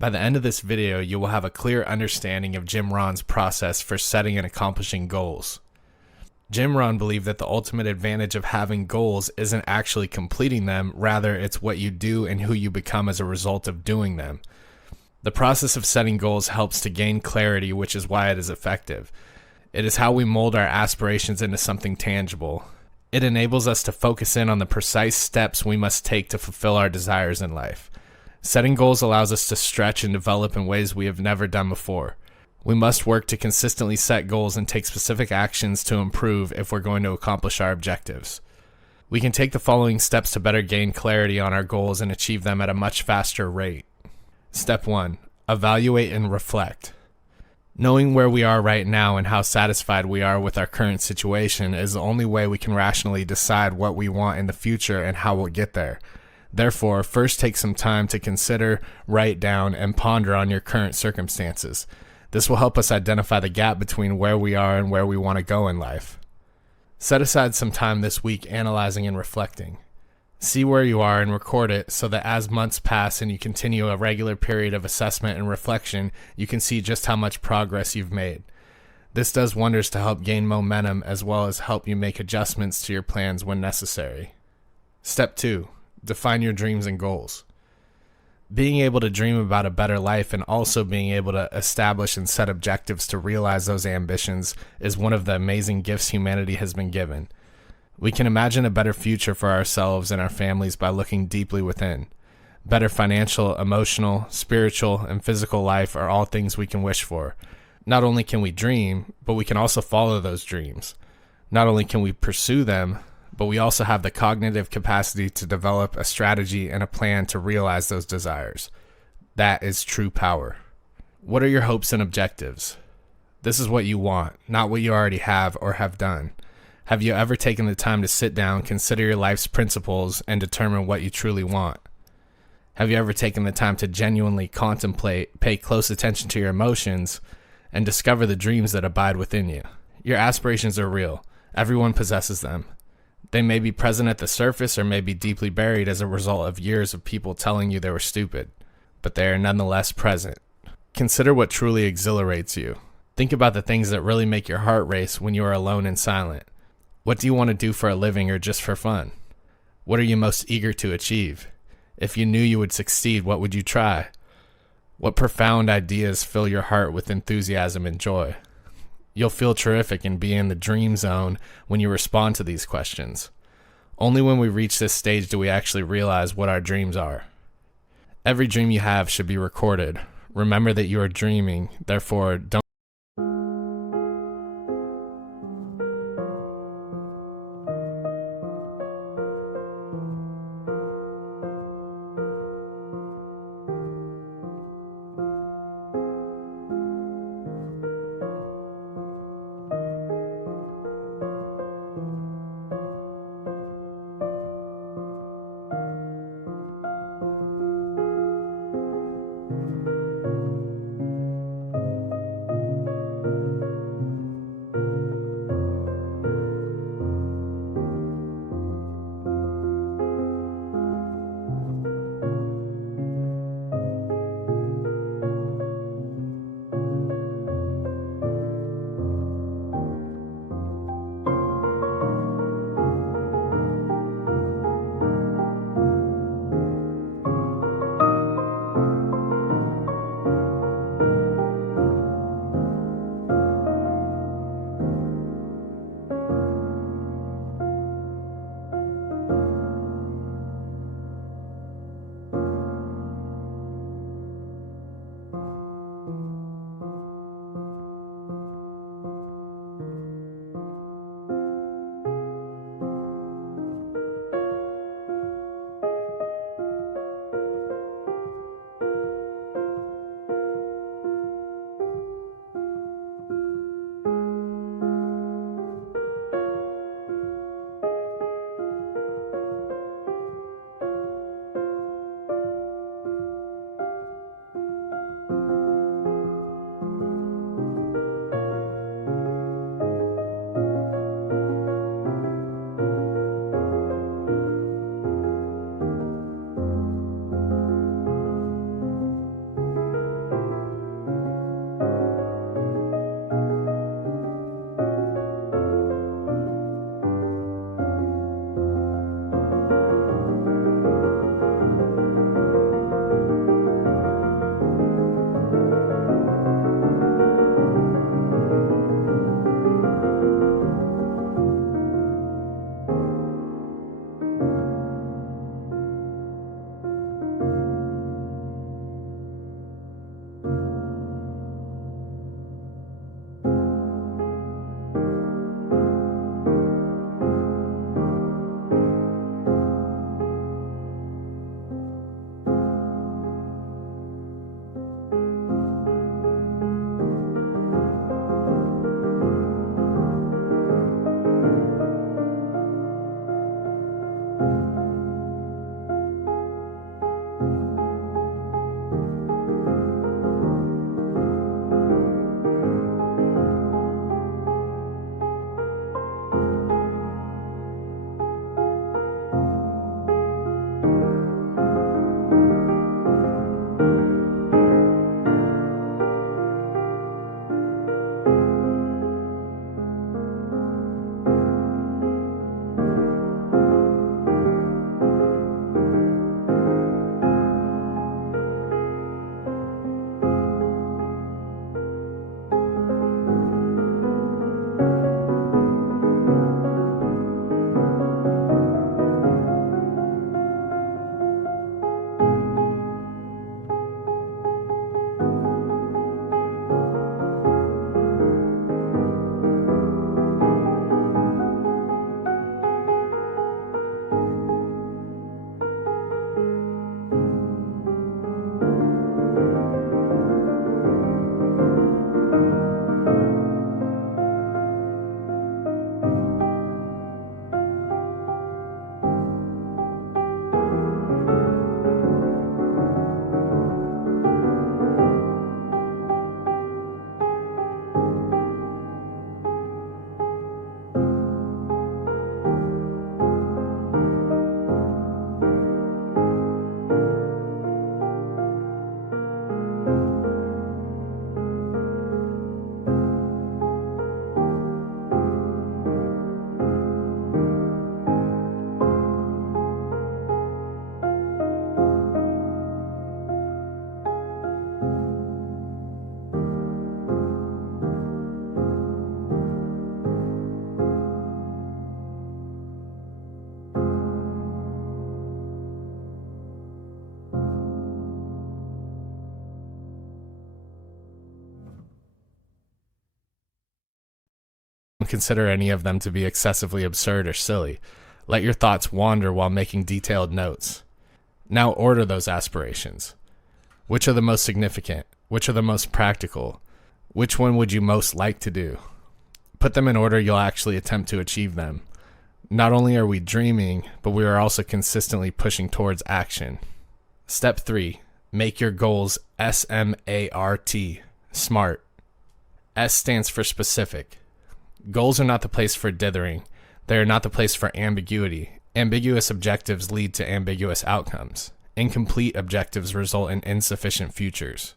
By the end of this video, you will have a clear understanding of Jim Rohn's process for setting and accomplishing goals. Jim Rohn believed that the ultimate advantage of having goals isn't actually completing them, rather it's what you do and who you become as a result of doing them. The process of setting goals helps to gain clarity, which is why it is effective. It is how we mold our aspirations into something tangible. It enables us to focus in on the precise steps we must take to fulfill our desires in life. Setting goals allows us to stretch and develop in ways we have never done before. We must work to consistently set goals and take specific actions to improve if we're going to accomplish our objectives. We can take the following steps to better gain clarity on our goals and achieve them at a much faster rate. Step 1. Evaluate and reflect. Knowing where we are right now and how satisfied we are with our current situation is the only way we can rationally decide what we want in the future and how we'll get there. Therefore, first take some time to consider, write down, and ponder on your current circumstances. This will help us identify the gap between where we are and where we want to go in life. Set aside some time this week analyzing and reflecting. See where you are and record it so that as months pass and you continue a regular period of assessment and reflection, you can see just how much progress you've made. This does wonders to help gain momentum as well as help you make adjustments to your plans when necessary. Step 2. Define your dreams and goals. Being able to dream about a better life and also being able to establish and set objectives to realize those ambitions is one of the amazing gifts humanity has been given. We can imagine a better future for ourselves and our families by looking deeply within. Better financial, emotional, spiritual, and physical life are all things we can wish for. Not only can we dream, but we can also follow those dreams. Not only can we pursue them, but we also have the cognitive capacity to develop a strategy and a plan to realize those desires. That is true power. What are your hopes and objectives? This is what you want, not what you already have or have done. Have you ever taken the time to sit down, consider your life's principles, and determine what you truly want? Have you ever taken the time to genuinely contemplate, pay close attention to your emotions, and discover the dreams that abide within you? Your aspirations are real. Everyone possesses them. They may be present at the surface or may be deeply buried as a result of years of people telling you they were stupid, but they are nonetheless present. Consider what truly exhilarates you. Think about the things that really make your heart race when you are alone and silent. What do you want to do for a living or just for fun? What are you most eager to achieve? If you knew you would succeed, what would you try? What profound ideas fill your heart with enthusiasm and joy? You'll feel terrific and be in the dream zone when you respond to these questions. Only when we reach this stage do we actually realize what our dreams are. Every dream you have should be recorded. Remember that you are dreaming, therefore don't consider any of them to be excessively absurd or silly. Let your thoughts wander while making detailed notes. Now order those aspirations. Which are the most significant? Which are the most practical? Which one would you most like to do? Put them in order you'll actually attempt to achieve them. Not only are we dreaming, but we are also consistently pushing towards action. Step 3. Make your goals SMART. SMART. S stands for specific. Goals are not the place for dithering. They are not the place for ambiguity. Ambiguous objectives lead to ambiguous outcomes. Incomplete objectives result in insufficient futures.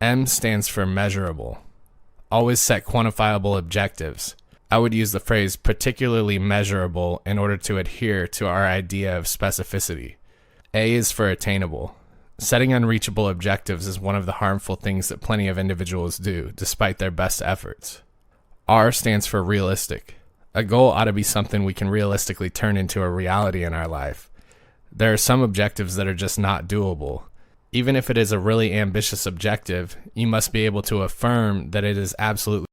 M stands for measurable. Always set quantifiable objectives. I would use the phrase particularly measurable in order to adhere to our idea of specificity. A is for attainable. Setting unreachable objectives is one of the harmful things that plenty of individuals do, despite their best efforts. R stands for realistic. A goal ought to be something we can realistically turn into a reality in our life. There are some objectives that are just not doable. Even if it is a really ambitious objective, you must be able to affirm that it is absolutely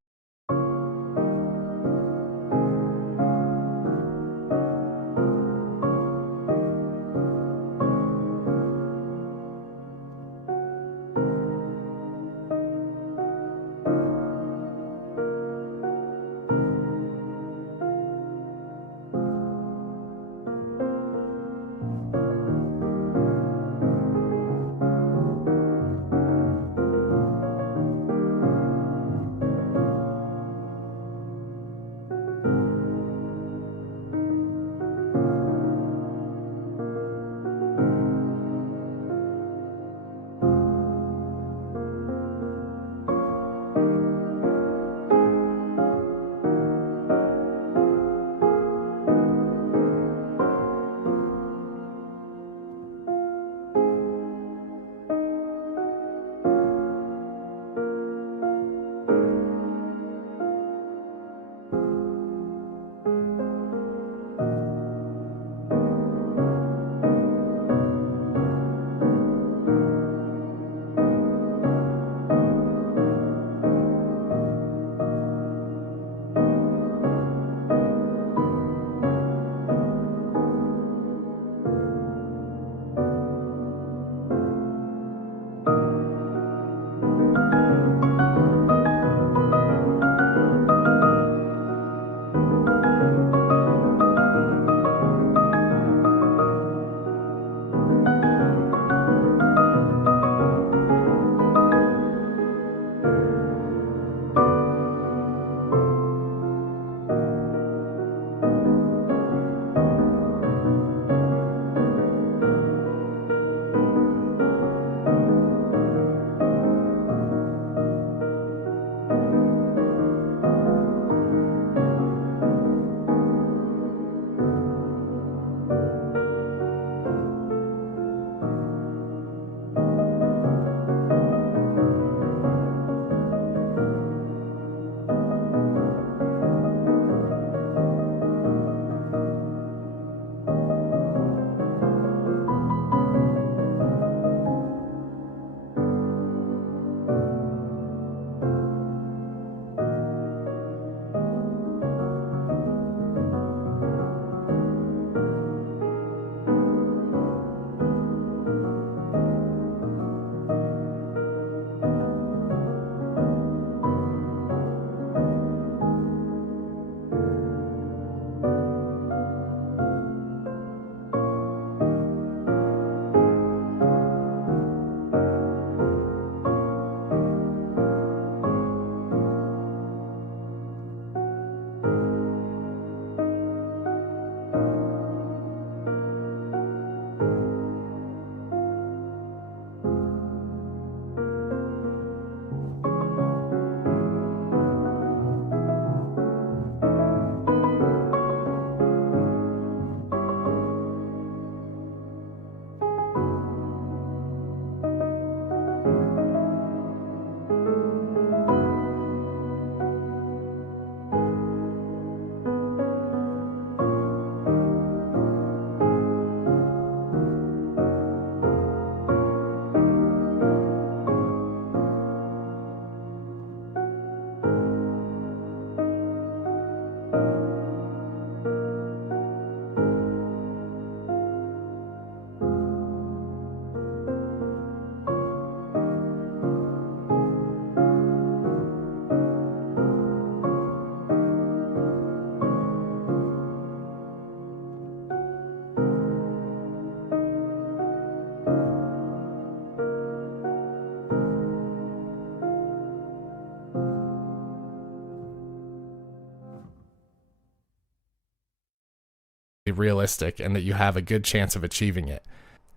realistic and that you have a good chance of achieving it.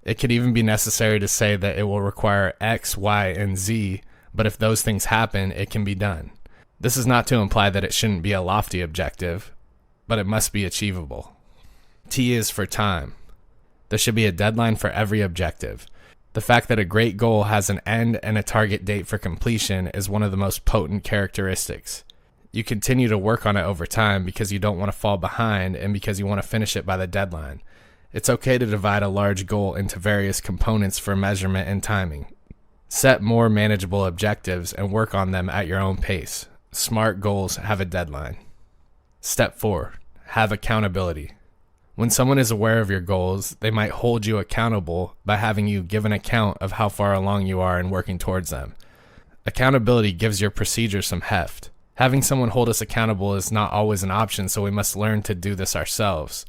It could even be necessary to say that it will require X, Y, and Z, but if those things happen, it can be done. This is not to imply that it shouldn't be a lofty objective, but it must be achievable. T is for time. There should be a deadline for every objective. The fact that a great goal has an end and a target date for completion is one of the most potent characteristics. You continue to work on it over time because you don't want to fall behind and because you want to finish it by the deadline. It's okay to divide a large goal into various components for measurement and timing. Set more manageable objectives and work on them at your own pace. Smart goals have a deadline. Step 4. Have accountability. When someone is aware of your goals, they might hold you accountable by having you give an account of how far along you are in working towards them. Accountability gives your procedure some heft. Having someone hold us accountable is not always an option, so we must learn to do this ourselves.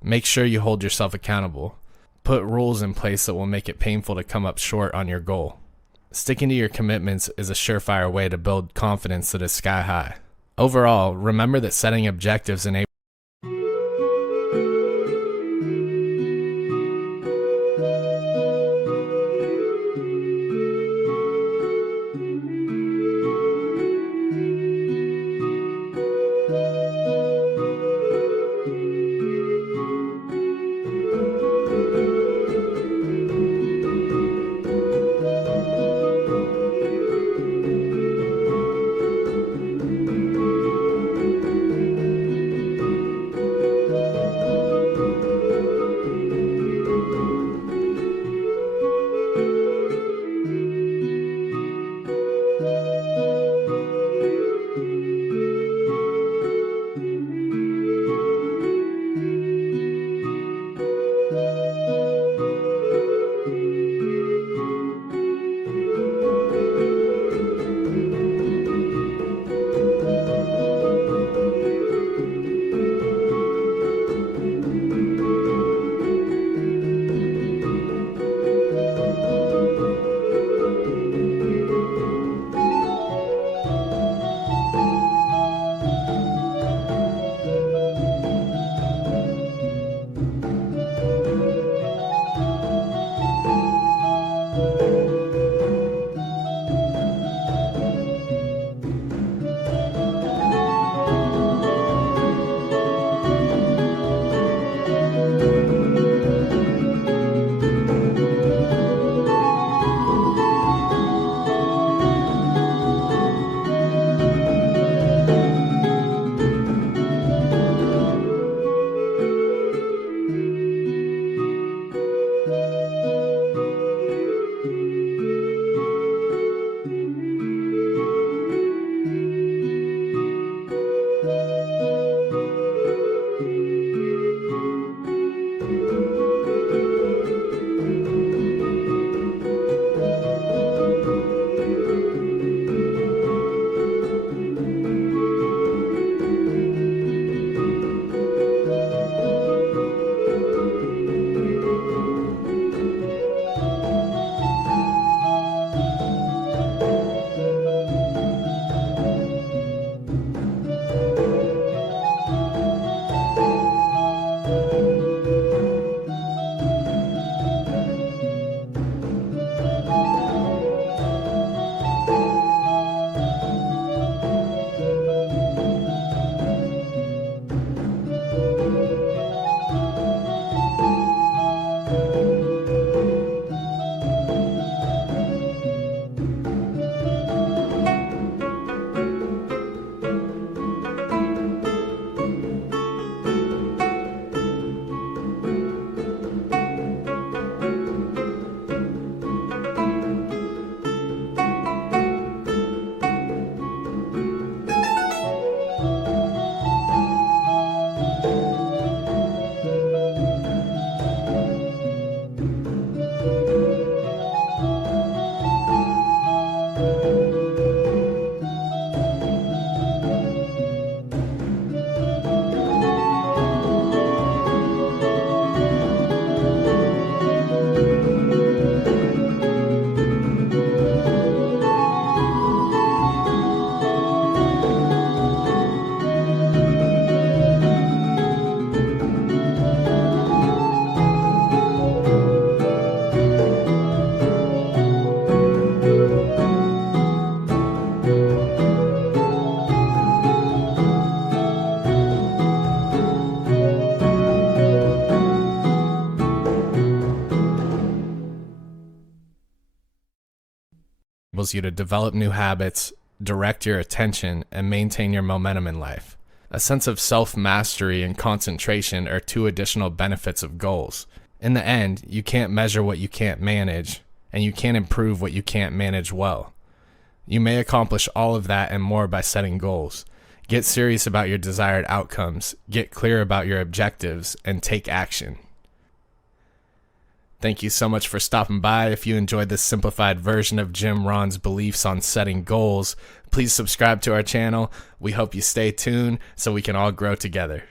Make sure you hold yourself accountable. Put rules in place that will make it painful to come up short on your goal. Sticking to your commitments is a surefire way to build confidence that is sky high. Overall, remember that setting objectives enables enables you to develop new habits, direct your attention, and maintain your momentum in life. A sense of self-mastery and concentration are two additional benefits of goals. In the end, you can't measure what you can't manage, and you can't improve what you can't manage well. You may accomplish all of that and more by setting goals. Get serious about your desired outcomes, get clear about your objectives, and take action. Thank you so much for stopping by. If you enjoyed this simplified version of Jim Rohn's beliefs on setting goals, please subscribe to our channel. We hope you stay tuned so we can all grow together.